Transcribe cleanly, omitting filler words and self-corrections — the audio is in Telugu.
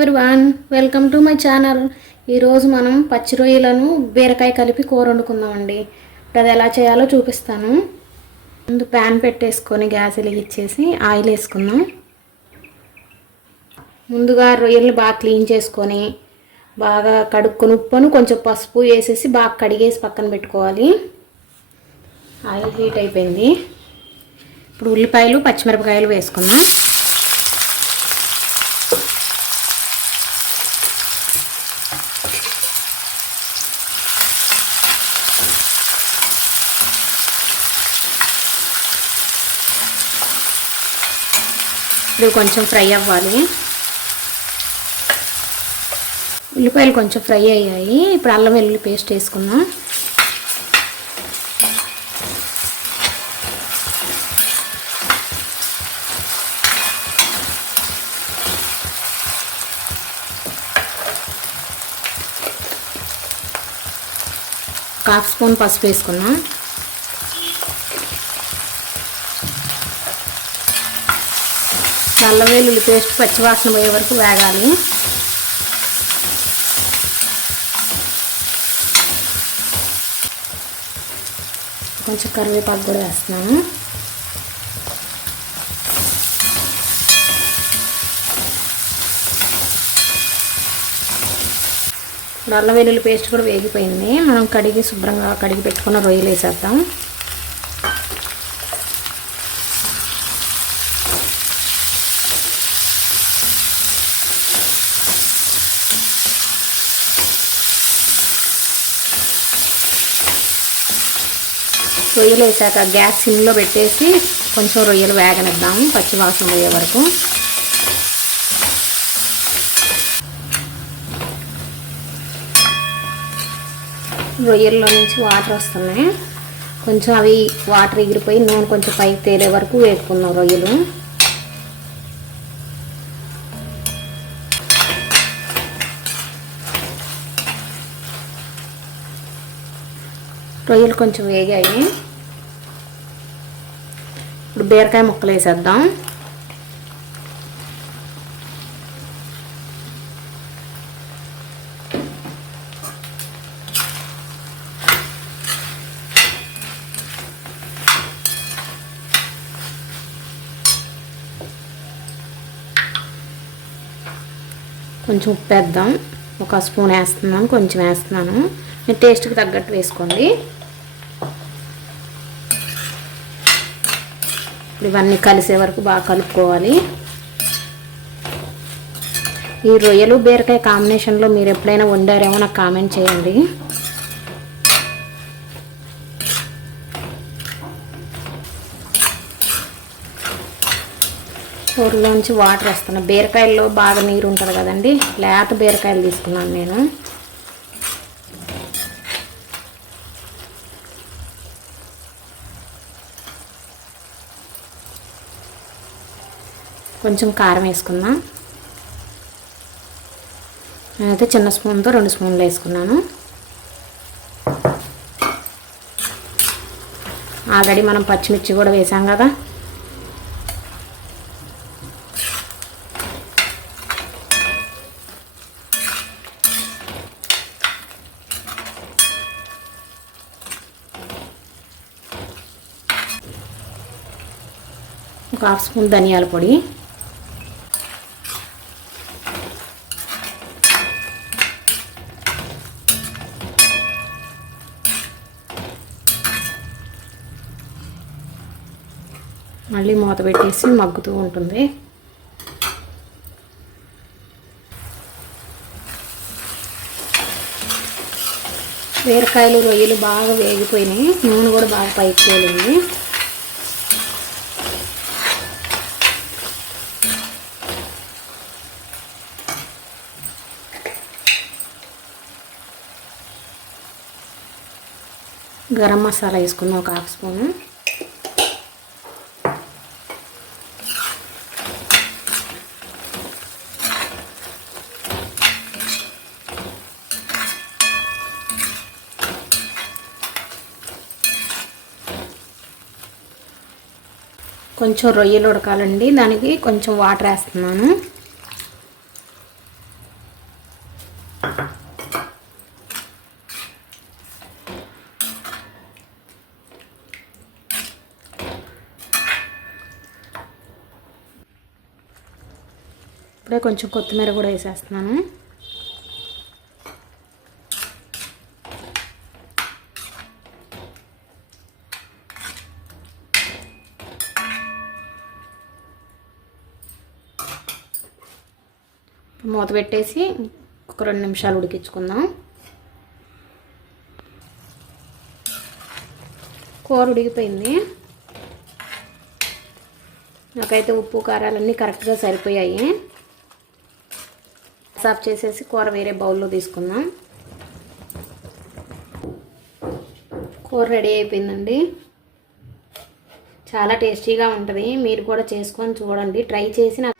Everyone, welcome to my channel. ఈరోజు మనం పచ్చి రొయ్యలను బీరకాయ కలిపి కూర వండుకుందామండి. ఇప్పుడు అది ఎలా చేయాలో చూపిస్తాను. ముందు ప్యాన్ పెట్టేసుకొని గ్యాస్ వెలిగించేసి ఆయిల్ వేసుకుందాం. ముందుగా రొయ్యలను బాగా క్లీన్ చేసుకొని బాగా కడుక్కొని ఉప్పును కొంచెం పసుపు వేసేసి బాగా కడిగేసి పక్కన పెట్టుకోవాలి. ఆయిల్ హీట్ అయిపోయింది. ఇప్పుడు ఉల్లిపాయలు పచ్చిమిరపకాయలు వేసుకుందాం. ఇవి కొంచెం ఫ్రై అవ్వాలి. ఉల్లిపాయలు కొంచెం ఫ్రై అయ్యాయి. ఇప్పుడు అల్లం వెల్లుల్లి పేస్ట్ వేసుకుందాం. హాఫ్ స్పూన్ పసుపు వేసుకుందాం. అల్లం వెల్లుల్లి పేస్ట్ పచ్చివాసన పోయే వరకు వేగాలి. కొంచెం కరివేపాకు కూడా వేస్తున్నాను. అల్లం వెల్లుల్లి పేస్ట్ కూడా వేగిపోయింది. మనం శుభ్రంగా కడిగి పెట్టుకున్న రొయ్యలు వేసేద్దాం. రొయ్యలు వేసాక గ్యాస్ సిమ్లో పెట్టేసి కొంచెం రొయ్యలు వేగనిద్దాము పచ్చి వాసన పోయే వరకు. రొయ్యల్లో నుంచి వాటర్ వస్తున్నాయి. కొంచెం అవి వాటర్ ఎగిరిపోయి నూనె కొంచెం పైకి తేలే వరకు వేసుకున్నాం రొయ్యలు. రొయ్యలు కొంచెం వేగాయి. ఇప్పుడు బీరకాయ ముక్కలు వేసేద్దాం. కొంచెం ఉప్పు వేద్దాం. ఒక స్పూన్ వేస్తున్నాను, కొంచెం వేస్తున్నాను. మీ టేస్ట్కి తగ్గట్టు వేసుకోండి. ఇవన్నీ కలిసే వరకు బాగా కలుపుకోవాలి. ఈ రొయ్యలు బీరకాయ కాంబినేషన్లో మీరు ఎప్పుడైనా వండారేమో నాకు కామెంట్ చేయండి. కూరలోంచి వాటర్ వస్తున్నాయి. బీరకాయల్లో బాగా నీరు ఉంటుంది కదండి, లేత బీరకాయలు తీసుకున్నాను నేను. కొంచెం కారం వేసుకుందాం. నేనైతే చిన్న స్పూన్తో 2 స్పూన్లు వేసుకున్నాను. ఆల్రెడీ మనం పచ్చిమిర్చి కూడా వేసాం కదా. ఒక హాఫ్ స్పూన్ ధనియాల పొడి, మళ్ళీ మూత పెట్టేసి మగ్గుతూ ఉంటుంది. బీరకాయలు రొయ్యలు బాగా వేగిపోయినాయి. నూనె కూడా బాగా పైకి తేలింది. గరం మసాలా వేసుకున్నాం ఒక హాఫ్ స్పూను. కొంచెం రొయ్యలు ఉడకాలండి, దానికి కొంచెం వాటర్ వేస్తున్నాను. ఇప్పుడే కొంచెం కొత్తిమీర కూడా వేసేస్తున్నాను. మూత పెట్టేసి ఒక 2 నిమిషాలు ఉడికించుకుందాం. కూర ఉడికిపోయింది. నాకైతే ఉప్పు కారాలన్నీ కరెక్ట్గా సరిపోయాయి. సర్వ్ చేసేసి కూర వేరే బౌల్లో తీసుకుందాం. కూర రెడీ అయిపోయిందండి. చాలా టేస్టీగా ఉంటుంది. మీరు కూడా చేసుకొని చూడండి, ట్రై చేసి నాకు